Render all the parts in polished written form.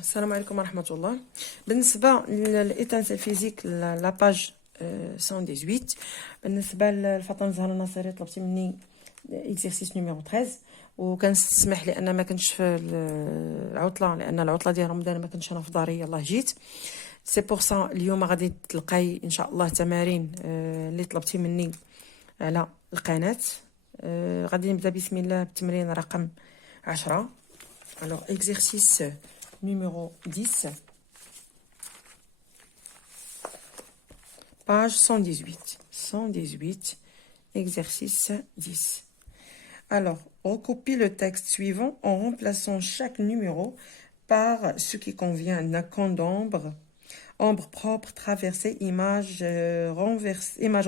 السلام عليكم ورحمة الله. بالنسبة للإيتانسيل فيزيك لا باج 118. بالنسبة لفاطمة زهرة الناصري طلبتي مني اكزرسيس نيميرو 13 وكنسمح لي ان ما كنتش في العطله، لان العطله ديال رمضان ما كنتش انا في داري، يلاه جيت. سي بور سا اليوم غادي تلقاي ان شاء الله تمارين اللي طلبتي مني على القناه. غادي نبدا بسم الله بالتمرين رقم 10. alors exercice numéro 10 page 118 exercice 10. Alors, recopie le texte suivant en remplaçant chaque numéro par ce qui convient d'un camp d'ombre. Ombre propre, traversée, image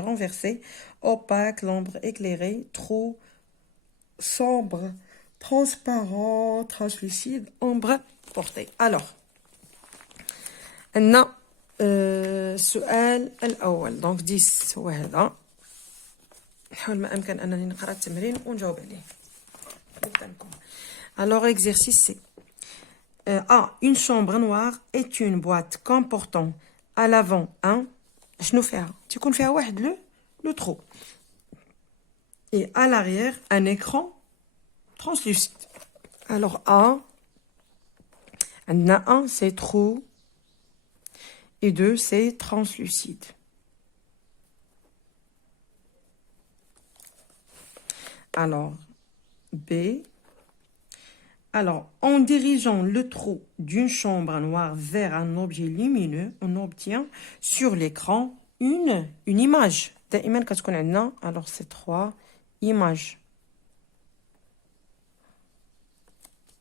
renversée, opaque, l'ombre éclairée, trou, sombre, transparent, translucide, ombre portée. Alors, on a السؤال الأول. donc 10 هو هذا. نحاول ما أمكن أنني نقرأ التمرين ونجاوب عليه. Alors, exercice C. A. Une chambre noire est une boîte comportant à l'avant un. شنو فيها؟ تكون فيها واحد le trou. Et à l'arrière, un écran translucide. Alors, A. عندنا 1, c'est trou. Et 2, c'est translucide. Alors, B. Alors, en dirigeant le trou d'une chambre noire vers un objet lumineux, on obtient sur l'écran une image. دائما كتكون عندنا alors c'est 3 images.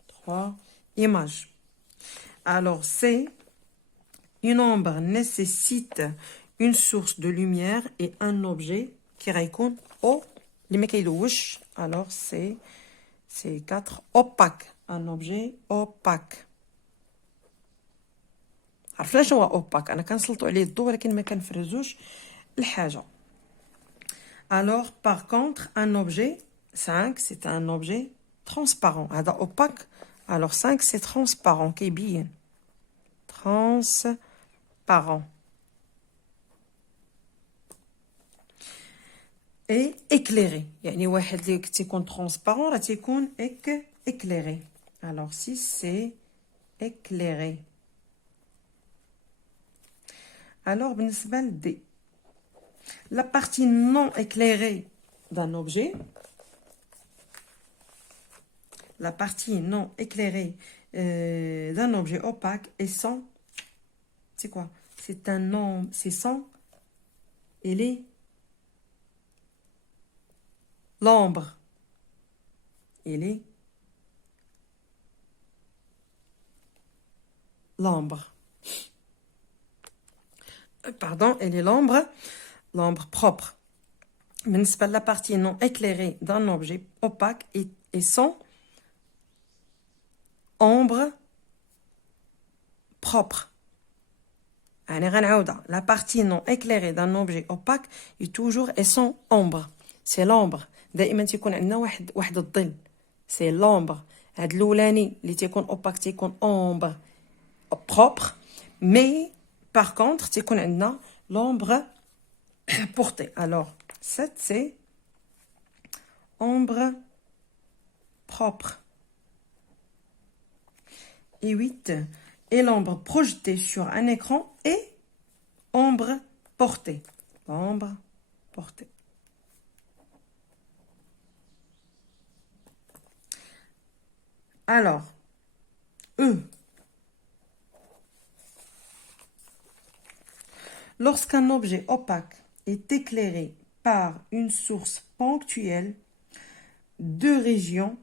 3 images. Alors, C. Une ombre nécessite une source de lumière et un objet qui رايكون au اللي ما كيدوش. alors c'est 4 opaque. un objet opaque. عرفنا شنو هو opaque؟ انا كنسلطوا عليه الضوء ولكن ما كنفرزوش الحاجه. alors par contre un objet 5 c'est un objet transparent. هذا opaque. alors 5 c'est transparent كيبين. transparent. et éclairé. يعني واحد اللي تيكون transparent راه تيكون éclairé. alors si c'est éclairé. alors بالنسبة ل D. la partie non éclairée d'un objet. La partie non éclairée d'un objet opaque est sans. C'est quoi? C'est un nom. C'est sans. Elle est l'ombre. Elle est l'ombre. Pardon, elle est l'ombre. L'ombre propre. بالنسبة la partie non éclairée d'un objet opaque est sans ombre propre. La partie non éclairée d'un objet opaque est toujours et sans ombre. C'est l'ombre. دائما تيكون عندنا واحد الظل. c'est l'ombre. هاد الاولاني اللي تيكون opaque تيكون ombre propre. mais par contre تيكون عندنا l'ombre portée. alors 7 c'est ombre propre. et 8 et l'ombre projetée sur un écran est ombre portée. Ombre portée. Alors, E. Lorsqu'un objet opaque est éclairé par une source ponctuelle, deux régions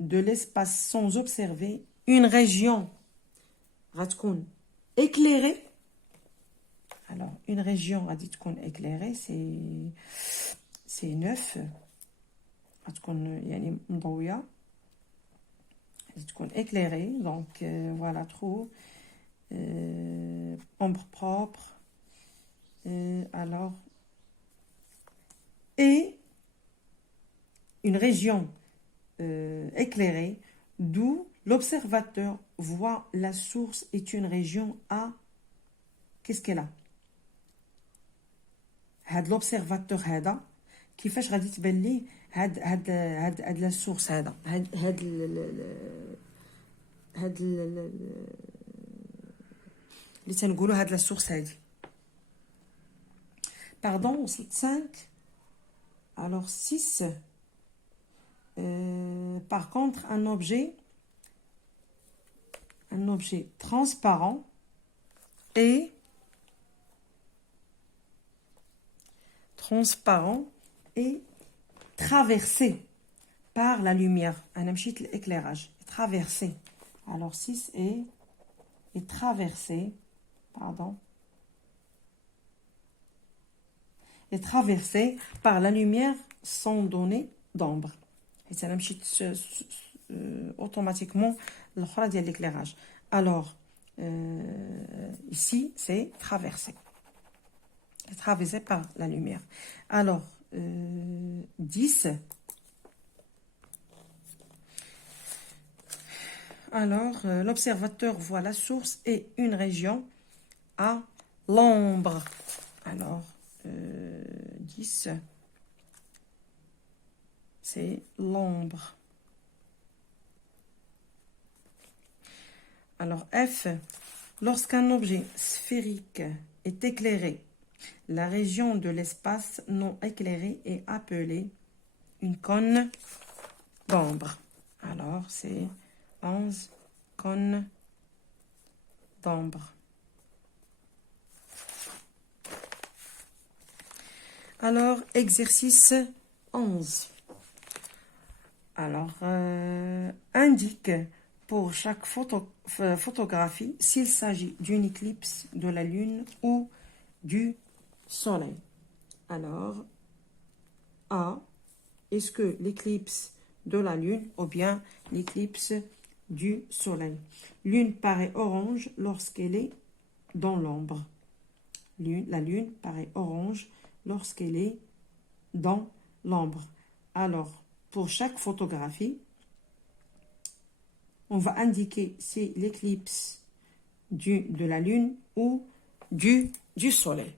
de l'espace sont observées. Une région غتكون éclairée. alors une région غادي تكون éclairée c'est 9 غتكون يعني مضويه غادي تكون éclairée. donc voilà trou ombre propre. alors et une région éclairée d'où l'observateur voit la source est une région à... Qu'est-ce qu'elle a? هاد l'observateur هذا كيفاش غادي تبان ليه هاد لا سورس هذا هاد اللي تنقولوا هاد لا سورس هادي. Pardon, 5. Alors 6. Par contre, un objet transparent et traversé par la lumière. Un éclairage. Traversé. Alors 6 est traversé. Pardon. Est traversé par la lumière sans donner d'ombre. Et ça automatiquement l'éclairage. Alors, ici, c'est traversé. Traversé par la lumière. Alors, 10. Alors, l'observateur voit la source et une région à l'ombre. Alors, 10, c'est l'ombre. Alors, F, lorsqu'un objet sphérique est éclairé, la région de l'espace non éclairé est appelée une cône d'ombre. Alors, c'est 11 cônes d'ombre. Alors, exercice 11. Alors, indique pour chaque photographie s'il s'agit d'une éclipse de la Lune ou du Soleil. Alors, A, est-ce que l'éclipse de la Lune ou bien l'éclipse du Soleil? Lune paraît orange lorsqu'elle est dans l'ombre. La Lune paraît orange lorsqu'elle est dans l'ombre. Alors, pour chaque photographie, on va indiquer si l'éclipse de la Lune ou du Soleil.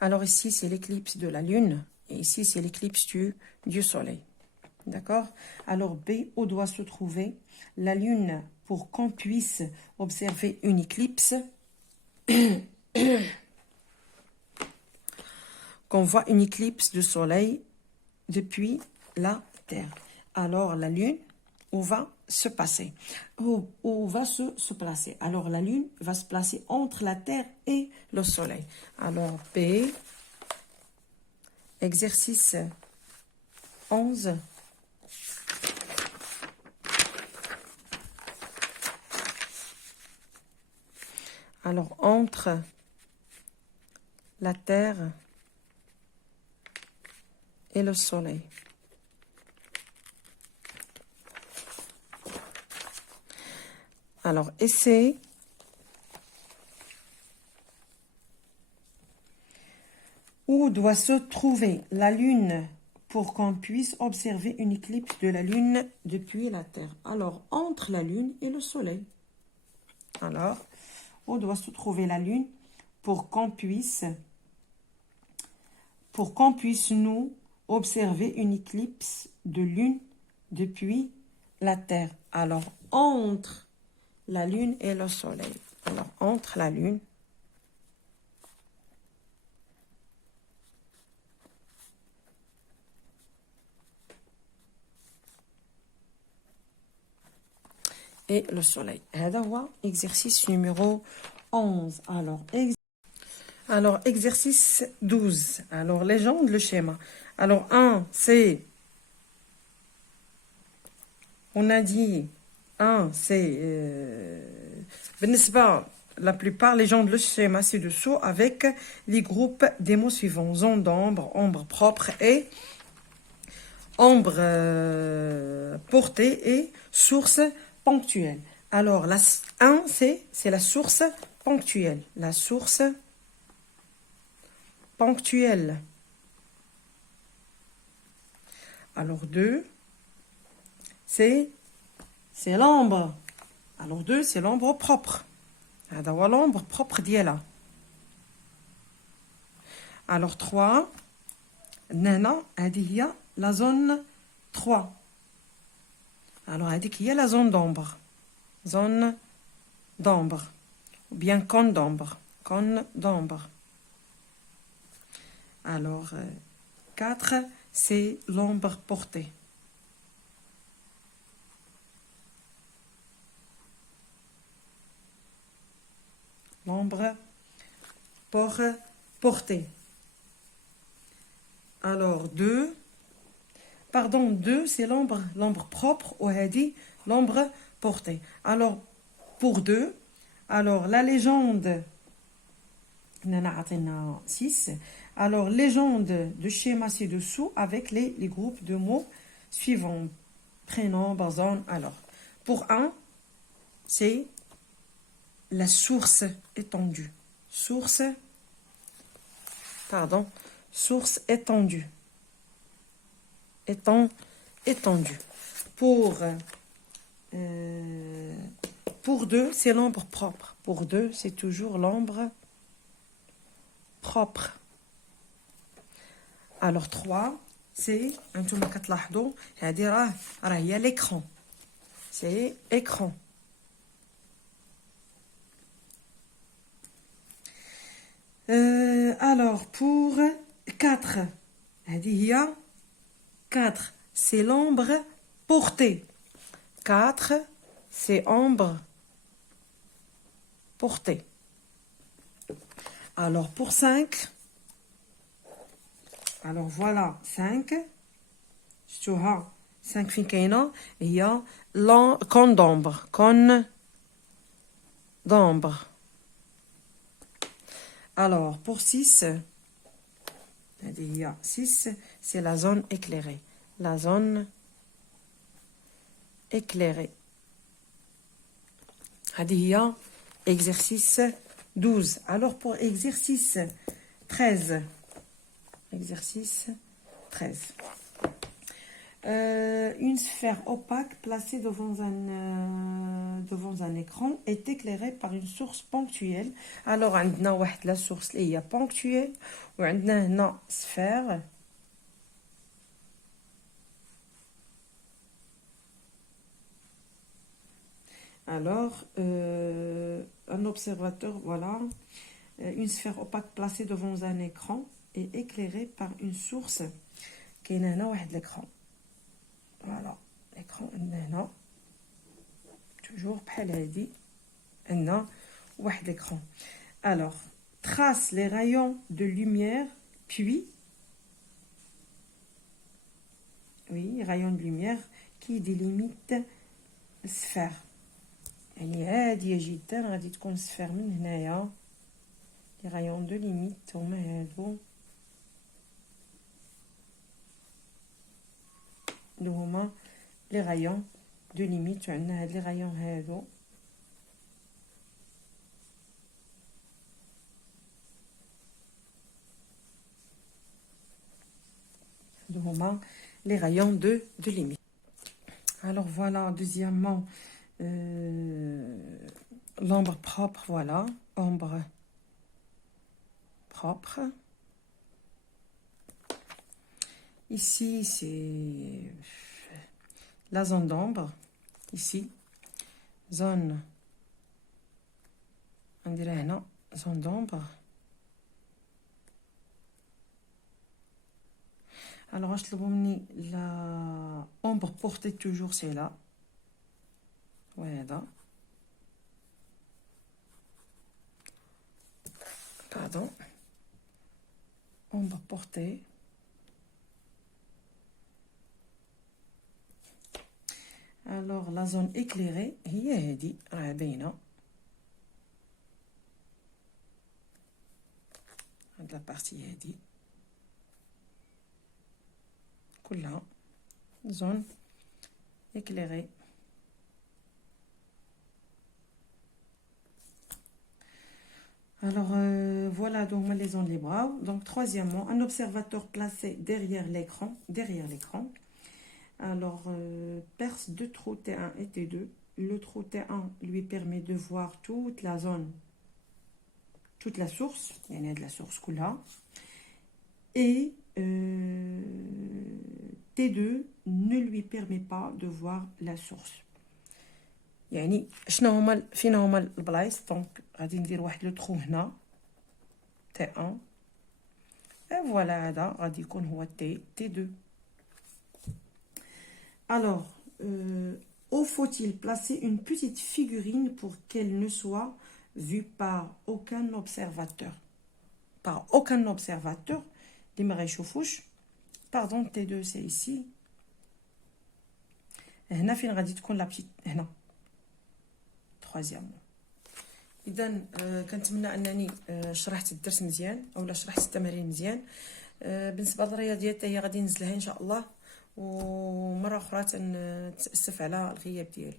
Alors ici, c'est l'éclipse de la Lune et ici, c'est l'éclipse du Soleil. D'accord? Alors, B, où doit se trouver la Lune pour qu'on puisse observer une éclipse qu'on voit une éclipse de soleil depuis la Terre. Alors, la Lune, où va se passer? Où va se placer? Alors, la Lune va se placer entre la Terre et le Soleil. Alors, B, exercice 11. Alors, entre la Terre et le Soleil. Alors, essai. Où doit se trouver la Lune pour qu'on puisse observer une éclipse de la Lune depuis la Terre? Alors, entre la Lune et le Soleil. Alors, où doit se trouver la Lune pour qu'on puisse nous observer une éclipse de Lune depuis la Terre? Alors, entre la Lune et le Soleil. Alors, entre la Lune et le Soleil. هذا هو exercice numéro 11. Alors, exercice 12. Alors, légende, le schéma. Alors, 1, c'est... On a dit... 1, c'est... la plupart, légende, le schéma ci-dessous avec les groupes des mots suivants. Zone d'ombre, ombre propre et ombre portée et source ponctuelle. Alors, 1, c'est la source ponctuelle. La source ponctuelle. Alors, 2, c'est l'ombre. Alors 2, c'est l'ombre propre. هذا هو l'ombre propre ديالها. Alors 3, هنا هذه هي la zone 3. Alors هذيك هي la zone d'ombre. Zone d'ombre. Ou bien cône d'ombre. Cône d'ombre. Alors 4, c'est l'ombre portée. L'ombre portée. Alors 2, pardon, 2 c'est l'ombre propre ou dit l'ombre portée. Alors pour 2, alors la légende 6. Alors légende de schéma ci-dessous avec les groupes de mots suivants. Prénom, zone. Alors pour 1, c'est la source étendue. Source étendue. Étendue. Pour 2, c'est l'ombre propre. Pour 2, c'est toujours l'ombre propre. Alors 3, c'est انتم كتلاحظوا هذه راه هي l'écran. C'est écran. Alors pour 4, هذه هي 4, c'est l'ombre portée. 4, c'est ombre portée. Alors pour 5, alors voilà 5, شفتوها 5 فين كاينه هي cône d'ombre. Cône d'ombre. Alors pour 6, 6, c'est la zone éclairée. La zone éclairée. هذه هي exercice 12. Alors pour exercice 13. Exercice 13. Une sphère opaque placée devant un écran est éclairée par une source ponctuelle. Alors, on a la source qui est ponctuelle. Et on a une sphère. Alors, un observateur, voilà, une sphère opaque placée devant un écran est éclairée par une source qui est là, l'écran. Voilà, l'écran est là. Toujours بحال هذه عندنا واحد l'écran. Alors, trace les rayons de lumière, puis oui, rayons de lumière qui délimitent السفار. يعني هادية جدا غادي تكون السفار من هنايا. les rayons de limite هما هادو اللي هما les rayons de limite. عندنا هاد les rayons هادو هما les rayons de limite. Alors voilà, deuxièmement, l'ombre propre, voilà, ombre propre. Ici, c'est la zone d'ombre. Ici, zone, on dirait non, zone d'ombre. Alors, je le la ombre portée toujours, c'est là. Voilà. Pardon. Ombre portée. Alors, la zone éclairée, هي هذه راه باينه. هاد لا بارتي هذه كلها zone éclairée. Alors, voilà donc les zones les bras. Donc, troisièmement, un observateur placé derrière l'écran. Alors, perce deux trous T1 et T2. le trou T1 lui permet de voir toute la zone, toute la source, il y a de la source كلها, et T2 ne lui permet pas de voir la source. يعني شنو هما فين هما البلايص. دونك غادي ندير واحد لو ترو هنا T1 et voilà هذا غادي يكون هو T2. Alors où faut-il placer une petite figurine pour qu'elle ne soit vue par aucun observateur. Par aucun observateur. Les ما غيشوفوش. Pardon, T2 c'est ici. هنا فين غادي تكون لا بتيت هنا. troisième. إذا كنتمنى أنني شرحت الدرس مزيان أو شرحت التمارين مزيان. بالنسبة للرياضيات هي غادي ننزلها إن شاء الله. ومرة أخرى تنتأسف على الغياب ديالي.